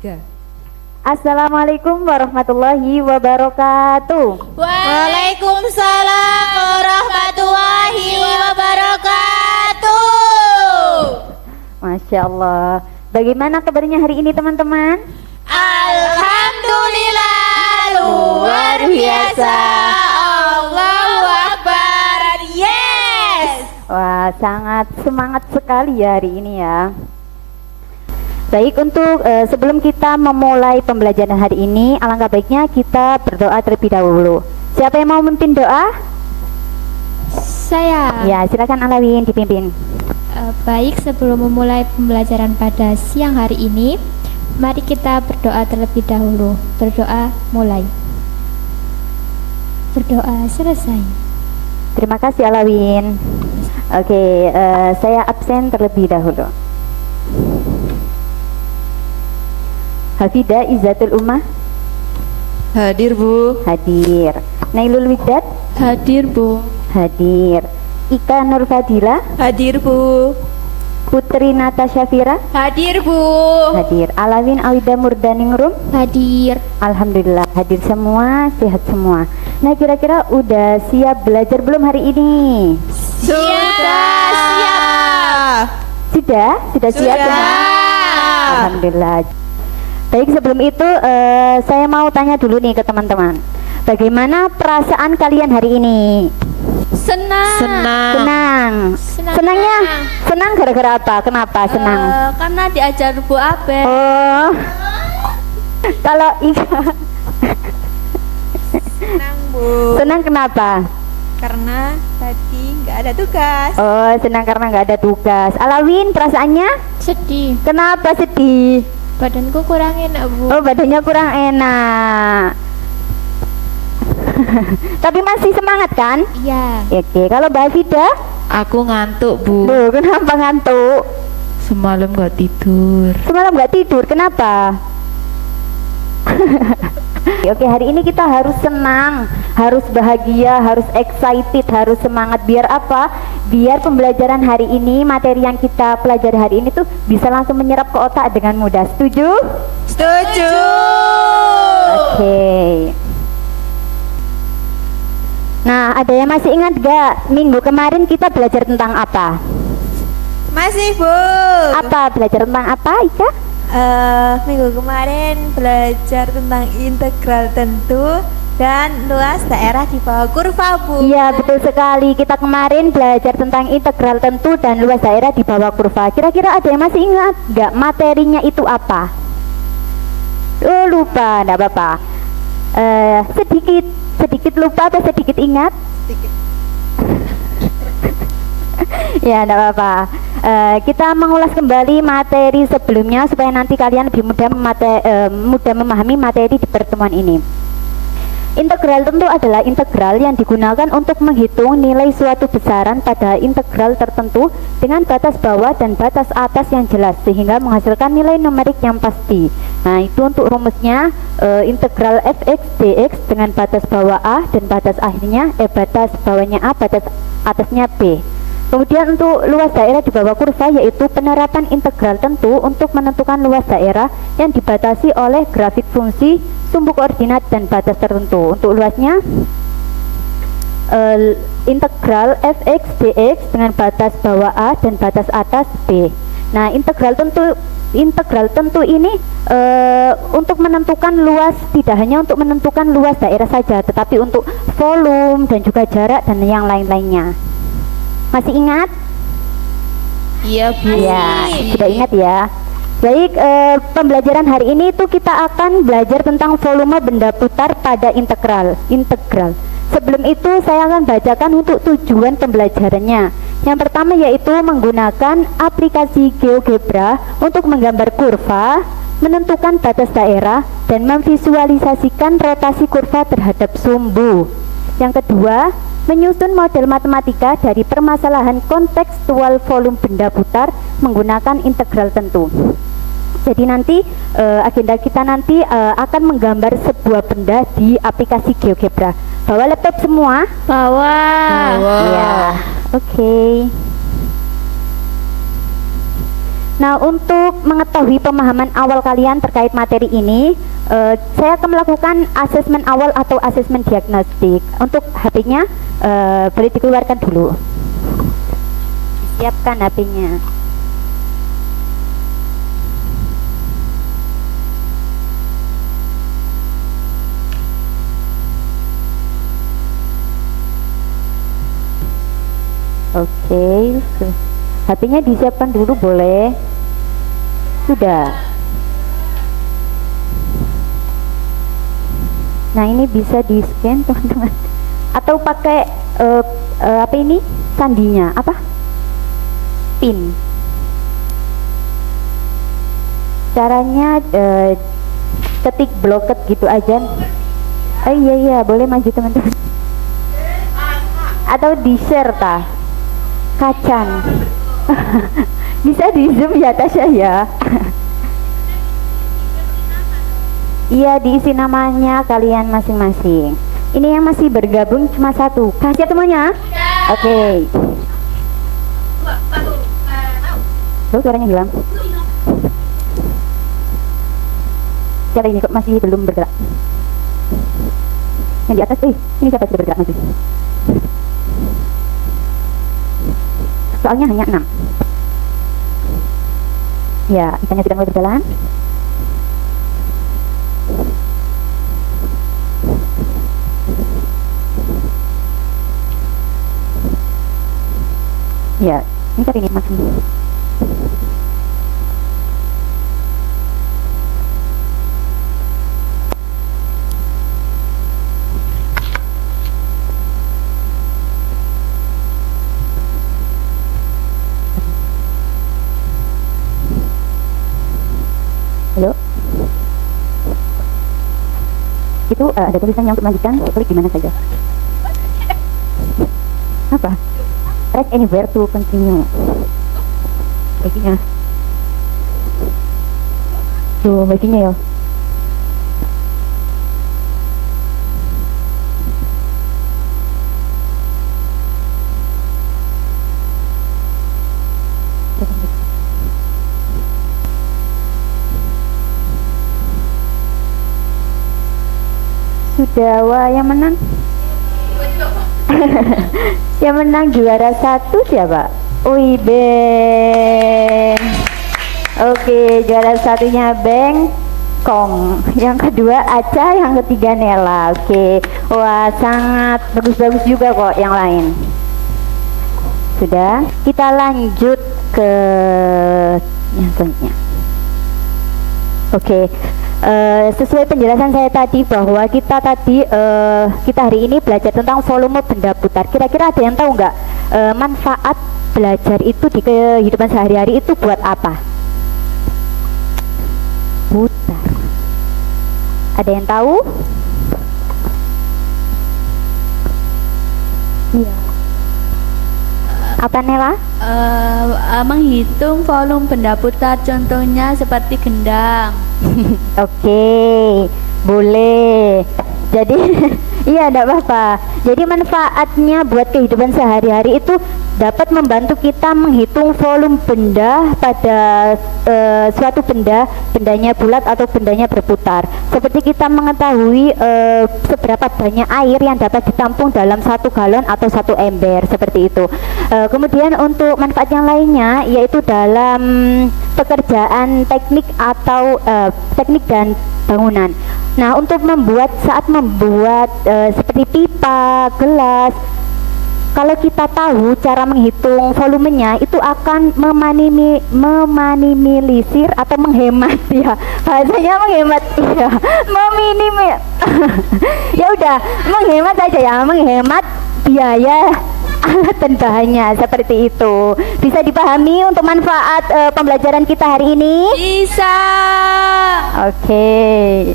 3. Assalamualaikum warahmatullahi wabarakatuh. Waalaikumsalam warahmatullahi wabarakatuh. Masya Allah. Bagaimana kabarnya hari ini teman-teman? Alhamdulillah luar biasa. Allahu Akbar. Yes. Wah, sangat semangat sekali ya hari ini ya. Baik, untuk sebelum kita memulai pembelajaran hari ini, alangkah baiknya kita berdoa terlebih dahulu. Siapa yang mau memimpin doa? Saya. Ya, silakan Alawin dipimpin. Baik, sebelum memulai pembelajaran pada siang hari ini, mari kita berdoa terlebih dahulu. Berdoa mulai. Berdoa selesai. Terima kasih Alawin. Oke, saya absen terlebih dahulu. Hafidah Izzatul Ummah Hadir Bu. hadir. Nailul Widat Hadir, Bu. hadir. Ika Nur Fadila, Hadir Bu. Putri Natasha Fira Hadir Bu. hadir. Alawin Awida Murdaningrum, Hadir. alhamdulillah hadir semua, sehat semua. Nah, kira-kira udah siap belajar belum hari ini? Sudah siap. Sudah siap semua? Alhamdulillah. Baik, sebelum itu saya mau tanya dulu nih ke teman-teman. Bagaimana perasaan kalian hari ini? Senang. Senang. Senangnya senang gara-gara apa? Kenapa senang? Karena diajar Bu Abe. Oh. Kalau Ika Senang Bu. senang kenapa? Karena tadi nggak ada tugas. Oh, senang karena nggak ada tugas. Alawin perasaannya? Sedih. Kenapa sedih? Badanku kurang enak, Bu. Oh, badannya kurang enak. Tapi masih semangat kan? Iya. Oke, kalau Mbak Fida? Aku ngantuk Bu. Loh, kenapa ngantuk? Semalam gak tidur. Semalam nggak tidur, kenapa? Oke, hari ini kita harus senang, harus bahagia, harus excited, harus semangat. Biar apa? Biar pembelajaran hari ini, materi yang kita pelajari hari ini tuh bisa langsung menyerap ke otak dengan mudah. Setuju? Setuju. Oke. Nah, ada yang masih ingat gak? Minggu kemarin kita belajar tentang apa? Masih Bu. Apa? Belajar tentang apa, Ika? Minggu kemarin belajar tentang integral tentu dan luas daerah di bawah kurva Bu. Iya, betul sekali. Kita kemarin belajar tentang integral tentu dan luas daerah di bawah kurva. Kira-kira ada yang masih ingat nggak materinya itu apa? Oh, lupa, nggak apa-apa. Sedikit lupa atau sedikit ingat? Sedikit. Ya, nggak apa-apa. Kita mengulas kembali materi sebelumnya supaya nanti kalian lebih mudah memahami materi di pertemuan ini. Integral tentu adalah integral yang digunakan untuk menghitung nilai suatu besaran pada integral tertentu dengan batas bawah dan batas atas yang jelas sehingga menghasilkan nilai numerik yang pasti. Nah, itu untuk rumusnya integral fx dx dengan batas bawah a dan batas akhirnya batas bawahnya a, batas atasnya b. Kemudian untuk luas daerah di bawah kurva yaitu penerapan integral tentu untuk menentukan luas daerah yang dibatasi oleh grafik fungsi, sumbu koordinat dan batas tertentu. Untuk luasnya integral fx dx dengan batas bawah a dan batas atas b. Nah, integral tentu ini untuk menentukan luas, tidak hanya untuk menentukan luas daerah saja, tetapi untuk volume dan juga jarak dan yang lain-lainnya. Masih ingat? Iya Bu. Ya, sudah ingat ya. Baik, pembelajaran hari ini itu kita akan belajar tentang volume benda putar pada integral. Sebelum itu saya akan bacakan untuk tujuan pembelajarannya. Yang pertama yaitu menggunakan aplikasi GeoGebra untuk menggambar kurva, menentukan batas daerah, dan memvisualisasikan rotasi kurva terhadap sumbu. Yang kedua, menyusun model matematika dari permasalahan kontekstual volume benda putar menggunakan integral tentu. Jadi nanti agenda kita nanti akan menggambar sebuah benda di aplikasi GeoGebra. Bawa laptop semua? Bawa. Ya, oke. Nah, untuk mengetahui pemahaman awal kalian terkait materi ini, saya akan melakukan asesmen awal atau asesmen diagnostik. Untuk HP-nya boleh dikeluarkan dulu. Siapkan HP-nya. Oke, HP-nya disiapkan dulu boleh. Sudah. Nah, ini bisa di-scan teman-teman. Atau pakai apa ini? Sandinya, apa? PIN. Caranya ketik bloket gitu aja. Oh iya, boleh maju teman-teman. Atau di-share tah. Kacan. Bisa di zoom ya Tasya ya. Iya, diisi namanya kalian masing-masing. Ini yang masih bergabung cuma satu. Kasih semuanya. Oke. Loh, suaranya hilang. Siapa ini kok masih belum bergerak? Yang di atas, ini siapa sudah bergerak masih? Soalnya hanya 6. Ya, ikannya sudah mulai berjalan. Ya, ini siapa ini masih? Halo. Itu ada tulisan yang untuk melanjutkan, klik di mana saja. Apa? Press anywhere to continue. Baginya. Tuh, baginya ya. Sudah, wah yang menang. Yang menang juara 1 siapa? Ui, Beng. Oke, juara satunya Beng Kong. Yang kedua Aca, yang ketiga Nela. Oke, wah sangat bagus-bagus juga kok yang lain. Sudah, kita lanjut ke yang selanjutnya. Oke. Sesuai penjelasan saya tadi bahwa kita hari ini belajar tentang volume benda putar. Kira-kira ada yang tahu nggak manfaat belajar itu di kehidupan sehari-hari itu buat apa? Putar. Ada yang tahu? Iya. Apa Nela? Menghitung volume benda putar, contohnya seperti gendang. Oke, boleh. Jadi iya, enggak apa-apa. Jadi manfaatnya buat kehidupan sehari-hari itu dapat membantu kita menghitung volume benda pada suatu bendanya bulat atau bendanya berputar. Seperti kita mengetahui seberapa banyak air yang dapat ditampung dalam 1 galon atau 1 ember, seperti itu. Kemudian untuk manfaat yang lainnya yaitu dalam pekerjaan teknik atau teknik dan bangunan. Nah, untuk saat membuat seperti pipa, gelas, kalau kita tahu cara menghitung volumenya itu akan meminimalisir atau menghemat ya. Bahasanya menghemat ya. Ya udah, menghemat saja ya, menghemat biaya alat dan bahannya, seperti itu. Bisa dipahami untuk manfaat pembelajaran kita hari ini? Bisa. Oke.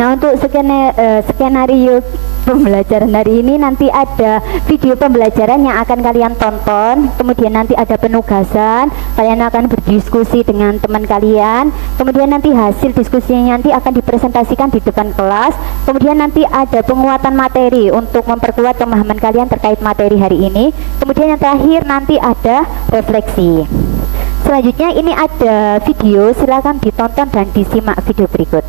Nah, untuk skenario pembelajaran hari ini nanti ada video pembelajaran yang akan kalian tonton, kemudian nanti ada penugasan, kalian akan berdiskusi dengan teman kalian, kemudian nanti hasil diskusinya nanti akan dipresentasikan di depan kelas, kemudian nanti ada penguatan materi untuk memperkuat pemahaman kalian terkait materi hari ini, kemudian yang terakhir nanti ada refleksi. Selanjutnya ini ada video, silakan ditonton dan disimak video berikut.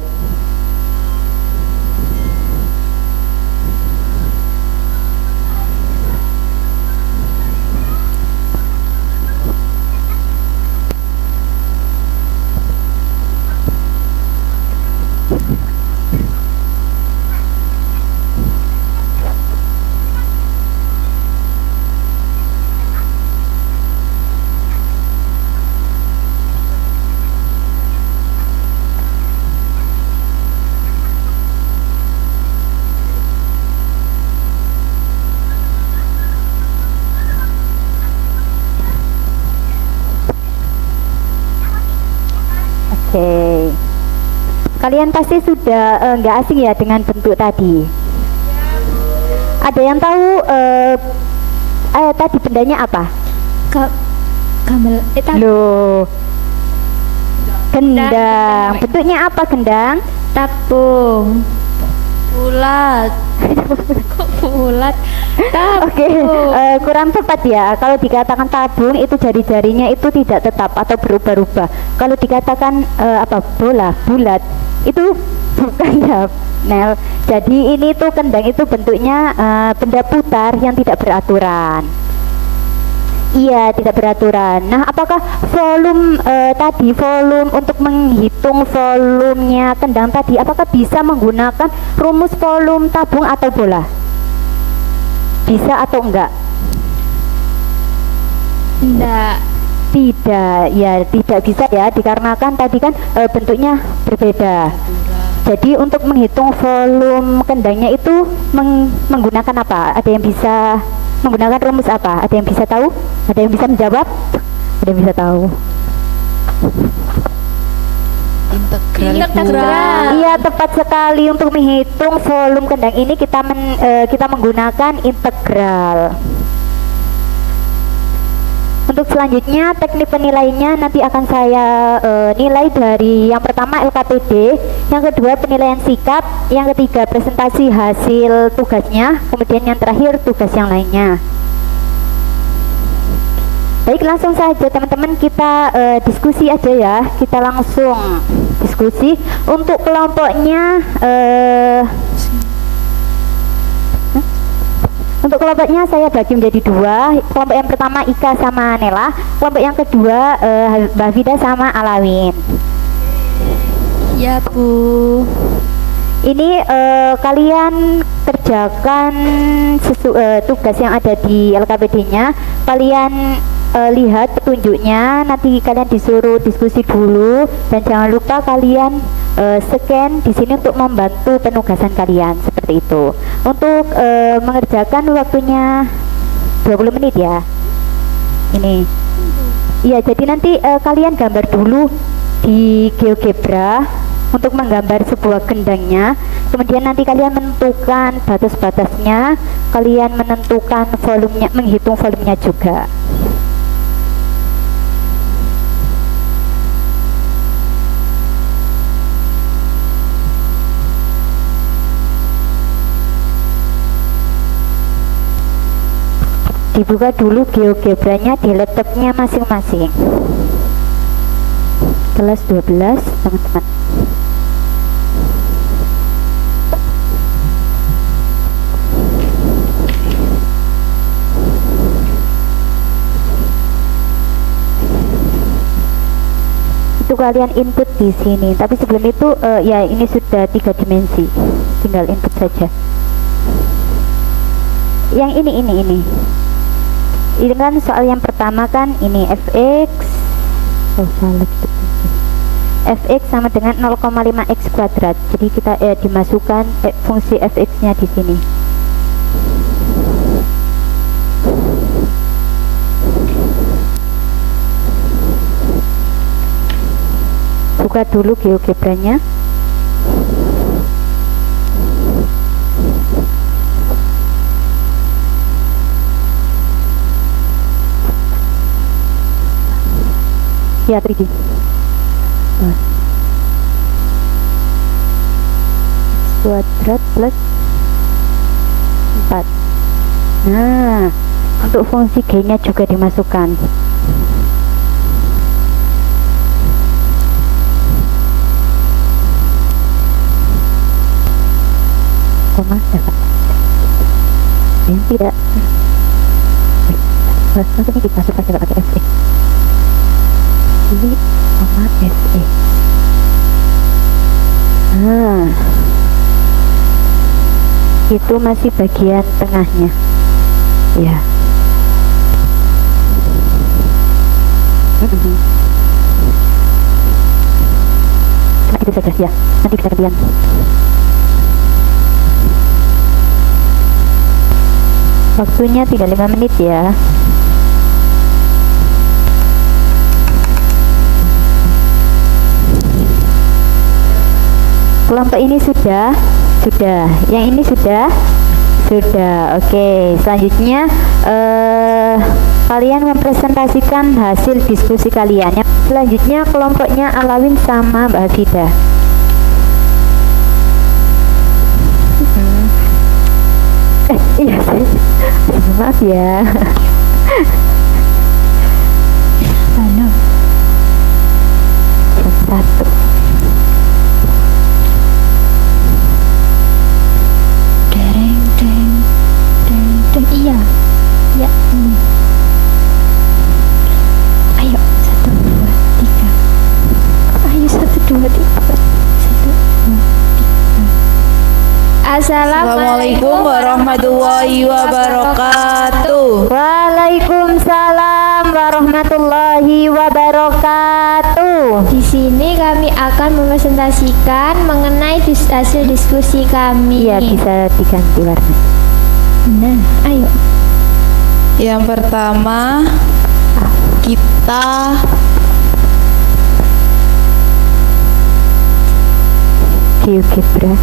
Oke, kalian pasti sudah nggak asing ya dengan bentuk tadi. Ada yang tahu tadi bendanya apa? Gamel Loh, gendang. Bentuknya apa gendang? tabung. Bulat. Kok bulat? Oke, kurang tepat ya. Kalau dikatakan tabung itu jari-jarinya itu tidak tetap atau berubah-ubah. Kalau dikatakan bola bulat itu bukan ya, Nel. Jadi ini tuh kendang itu bentuknya benda putar yang tidak beraturan. Iya, tidak beraturan. Nah, apakah volume volume untuk menghitung volumenya kendang tadi, apakah bisa menggunakan rumus volume tabung atau bola? Bisa atau enggak? Enggak. Tidak, ya tidak bisa ya, dikarenakan tadi kan bentuknya berbeda. Jadi untuk menghitung volume kendangnya itu menggunakan apa? Ada yang bisa menggunakan rumus apa? Ada yang bisa tahu? Ada yang bisa menjawab? Ada yang bisa tahu? Integral. Iya, tepat sekali. Untuk menghitung volume kendang ini kita menggunakan integral. Untuk selanjutnya teknik penilaiannya nanti akan saya nilai dari yang pertama LKPD, yang kedua penilaian sikap, yang ketiga presentasi hasil tugasnya, kemudian yang terakhir tugas yang lainnya. Baik, langsung saja teman-teman kita diskusi aja ya. Kita langsung diskusi. Untuk kelompoknya untuk kelompoknya saya bagi menjadi dua. Kelompok yang pertama Ika sama Nela, kelompok yang kedua Mbak Vida sama Alawin. Ya Bu. Ini kalian kerjakan tugas yang ada di LKPD-nya. Kalian lihat petunjuknya, nanti kalian disuruh diskusi dulu dan jangan lupa kalian scan di sini untuk membantu penugasan kalian seperti itu. Untuk mengerjakan waktunya 20 menit ya. Ini. Iya, jadi nanti kalian gambar dulu di GeoGebra untuk menggambar sebuah gendangnya. Kemudian nanti kalian menentukan batas-batasnya, kalian menentukan volumenya, menghitung volumenya juga. Dibuka dulu GeoGebra-nya di laptopnya masing-masing. Kelas 12 teman-teman. Itu kalian input di sini. Tapi sebelum itu ya ini sudah 3 dimensi. Tinggal input saja. Yang ini. Ini kan soal yang pertama kan ini fx fx sama dengan 0,5x kuadrat. Jadi kita dimasukkan fungsi fx-nya di sini. Buka dulu GeoGebra-nya. Ya 3D. X kuadrat plus 4. Nah, untuk fungsi G-nya juga dimasukkan. Koma dapat. Yang tidak. Maksudnya dimasuk aja pakai SE. Ini koma SE. Nah, itu masih bagian tengahnya. Ya. Nah, itu saja ya. Nanti bisa kalian. Waktunya tinggal 5 menit ya. Kelompok ini sudah. Yang ini sudah. Oke, selanjutnya kalian mempresentasikan hasil diskusi kalian. Selanjutnya kelompoknya Alawin sama Mbak Hafida. Iya sih. Maaf ya. Halo. Satu. Iya. Ya. Ayo 1, 2, 3. Ayo 1, 2, 3. 1, 2, 3. Assalamualaikum warahmatullahi wabarakatuh. Waalaikumsalam warahmatullahi wabarakatuh. Di sini kami akan mempresentasikan mengenai hasil diskusi kami. Iya, bisa diganti warna. Nah, ayo. Yang pertama kita GeoGebra.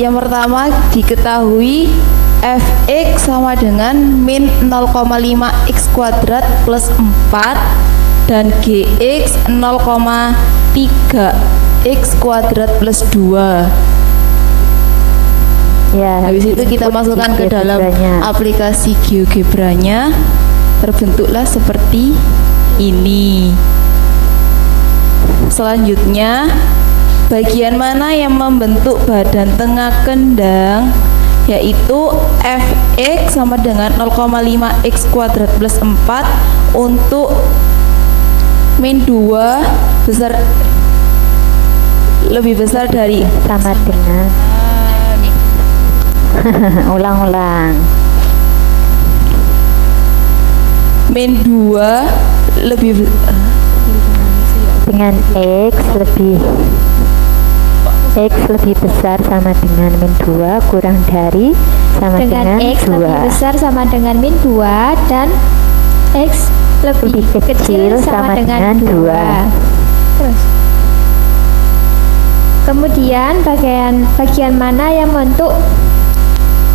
Yang pertama diketahui fx sama dengan min 0,5 x kuadrat plus 4 dan gx 0,3 x kuadrat plus 2. Ya, Habis itu kita masukkan ke dalam aplikasi GeoGebra-nya. Terbentuklah seperti ini. Selanjutnya, bagian mana yang membentuk badan tengah kendang, yaitu fx sama dengan 0,5 x kuadrat plus 4 untuk min 2 besar lebih besar dari sama dengan ulang-ulang. min 2 lebih dengan X lebih besar sama dengan min 2 kurang dari sama dengan X 2. lebih besar sama dengan min 2 dan X lebih kecil sama dengan 2. Terus kemudian bagian mana yang membentuk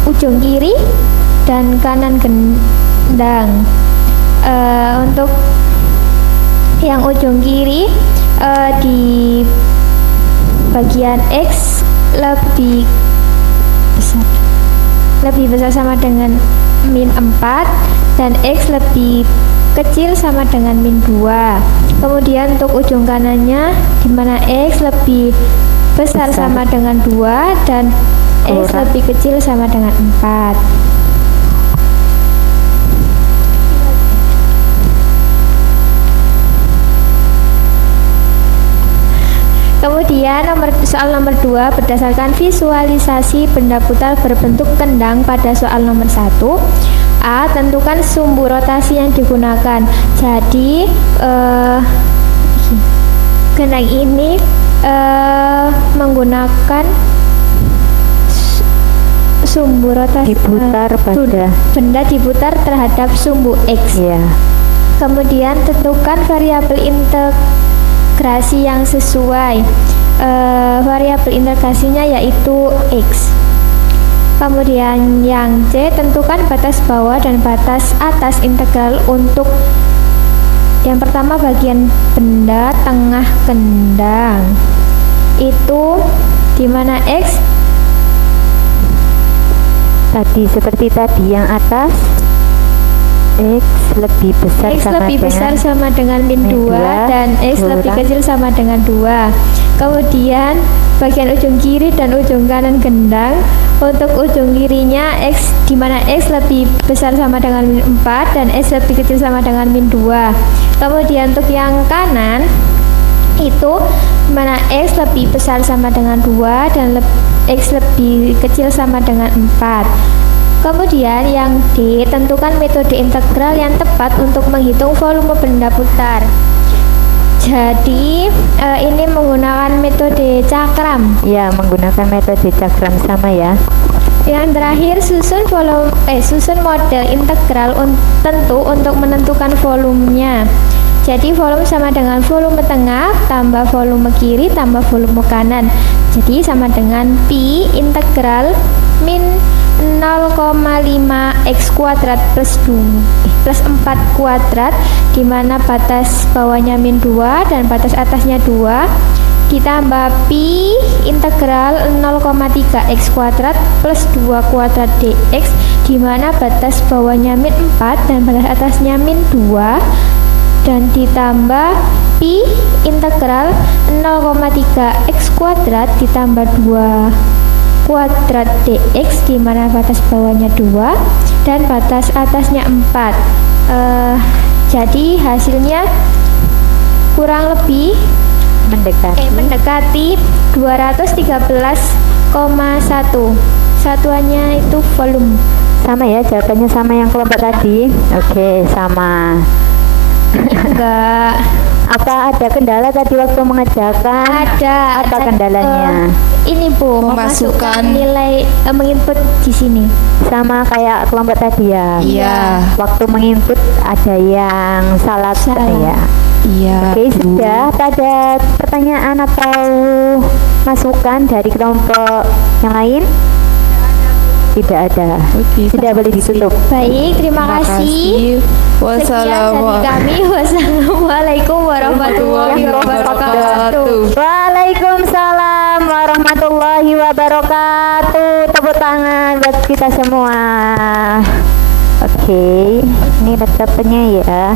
ujung kiri dan kanan gendang. Untuk yang ujung kiri di bagian X lebih besar sama dengan min 4 dan X lebih kecil sama dengan min 2. Kemudian untuk ujung kanannya di mana X lebih besar sama dengan 2 dan X lebih kecil sama dengan 4. Kemudian soal nomor 2, berdasarkan visualisasi benda putar berbentuk kendang pada soal nomor 1. A. Tentukan sumbu rotasi yang digunakan. Jadi kendang ini menggunakan sumbu rotasi Diputar pada benda diputar terhadap sumbu X. ya. Kemudian tentukan variabel integrasi yang sesuai. Variabel integrasinya yaitu X. Kemudian yang C, tentukan batas bawah dan batas atas integral untuk yang pertama bagian benda tengah kendang. Itu di mana X Tadi seperti tadi yang atas, X lebih besar X sama lebih dengan besar sama dengan min 2 dan X lebih kurang. kecil sama dengan 2. Kemudian bagian ujung kiri dan ujung kanan gendang. Untuk ujung kirinya X di mana X lebih besar sama dengan min 4 dan X lebih kecil sama dengan min 2. Kemudian untuk yang kanan itu di mana X lebih besar sama dengan 2 dan X lebih kecil sama dengan 4. Kemudian yang D, tentukan metode integral yang tepat untuk menghitung volume benda putar. Jadi ini menggunakan metode cakram. Ya, menggunakan metode cakram sama ya. Yang terakhir susun model integral tentu untuk menentukan volumenya. Jadi volume sama dengan volume tengah tambah volume kiri tambah volume kanan. Jadi sama dengan pi integral min 0,5 x kuadrat plus 4 kuadrat, di mana batas bawahnya min 2 dan batas atasnya 2, ditambah pi integral 0,3 x kuadrat plus 2 kuadrat dx, di mana batas bawahnya min 4 dan batas atasnya min 2, dan ditambah pi integral 0,3 x kuadrat ditambah 2 kuadrat dx, di mana batas bawahnya 2 dan batas atasnya 4. Jadi hasilnya kurang lebih mendekati 213,1. Satuannya itu volume. Sama ya, jawabannya sama yang kelompok tadi. Oke, sama. Enggak. Apa ada kendala tadi waktu mengerjakan? Apa kendalanya? Ini Bu, memasukkan nilai menginput di sini. Sama kayak kelompok tadi ya. Iya. Waktu menginput ada yang salah. Ya. Iya. Oke, sudah. Ada pertanyaan atau masukan dari kelompok yang lain? Tidak ada. Oke, Sudah boleh ditutup. Baik, terima kasih. Sekian dari kami. Wassalamualaikum warahmatullahi wabarakatuh. Waalaikumsalam warahmatullahi wabarakatuh. Tepuk tangan buat kita semua. Oke, ini laptopnya ya.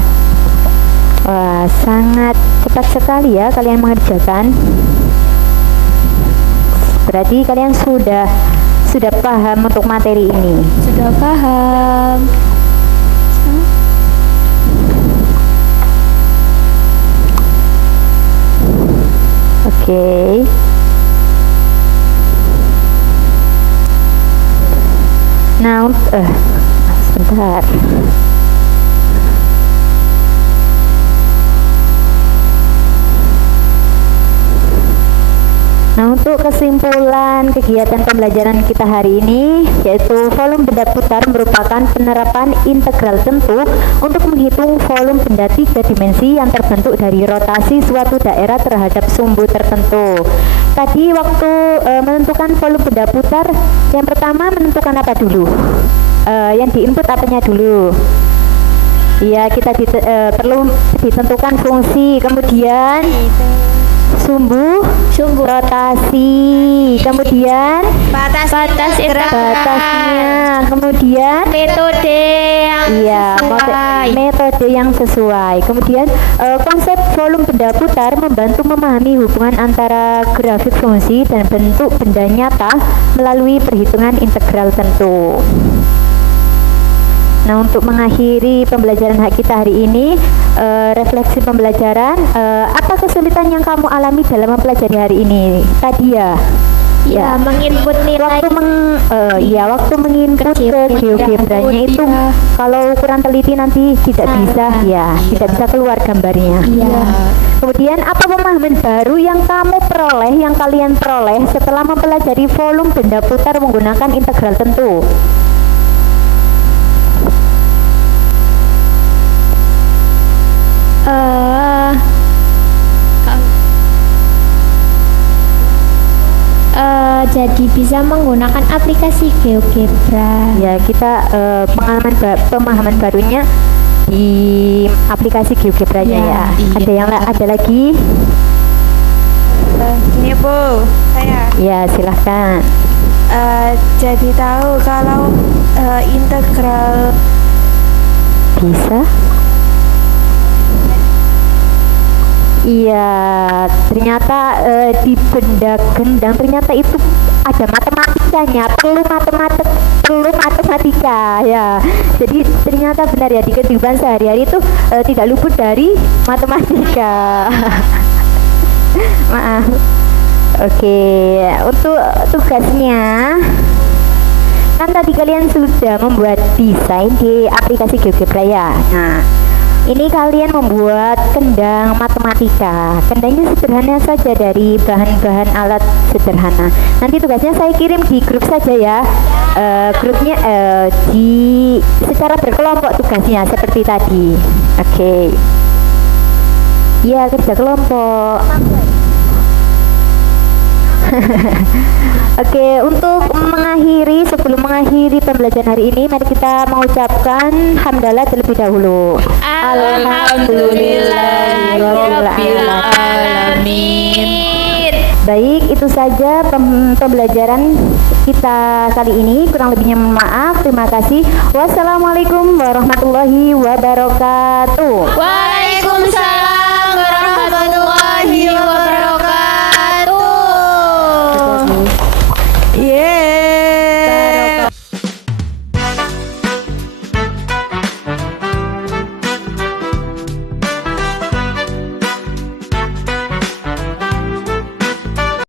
Wah, sangat cepat sekali ya kalian mengerjakan. Berarti kalian sudah paham untuk materi ini. Sudah paham. Oke. Now, sebentar. Nah, untuk kesimpulan kegiatan pembelajaran kita hari ini, yaitu volume benda putar merupakan penerapan integral tentu untuk menghitung volume benda 3 dimensi yang terbentuk dari rotasi suatu daerah terhadap sumbu tertentu. Tadi waktu menentukan volume benda putar, yang pertama menentukan apa dulu? Yang diinput apanya dulu? Ya, kita perlu ditentukan fungsi, kemudian sumbu rotasi, kemudian batasnya, kemudian Metode yang sesuai. Kemudian konsep volume benda putar membantu memahami hubungan antara grafik fungsi dan bentuk benda nyata melalui perhitungan integral tentu. Nah, untuk mengakhiri pembelajaran kita hari ini, refleksi pembelajaran, apa kesulitan yang kamu alami dalam mempelajari hari ini? Tadi ya, menginput nilai. Waktu menginput ke GeoGebra-nya itu, kalau ukuran teliti nanti tidak bisa keluar gambarnya. Kemudian apa pemahaman baru yang kalian peroleh setelah mempelajari volume benda putar menggunakan integral tentu? Jadi bisa menggunakan aplikasi GeoGebra. Ya, kita pemahaman barunya di aplikasi GeoGebra-nya ya. Iya. Ada lagi? Gini Bu, saya Ya, silahkan. jadi tahu kalau integral Bisa? Iya, ternyata di benda gendang ternyata itu ada matematikanya, perlu matematika ya. Jadi ternyata benar ya, di kehidupan sehari-hari itu tidak luput dari matematika. Maaf. Oke, untuk tugasnya kan tadi kalian sudah membuat desain di aplikasi GeoGebra ya. Nah, ini kalian membuat kendang matematika. Kendangnya sederhana saja dari bahan-bahan alat sederhana. Nanti tugasnya saya kirim di grup saja ya. Grupnya secara berkelompok tugasnya seperti tadi. Oke. Ya, kerja kelompok. Oke, untuk sebelum mengakhiri pembelajaran hari ini, mari kita mengucapkan hamdalah terlebih dahulu. Alhamdulillahirrabbilalamin. Baik, itu saja pembelajaran kita kali ini. Kurang lebihnya mohon maaf. Terima kasih. Wassalamualaikum warahmatullahi wabarakatuh.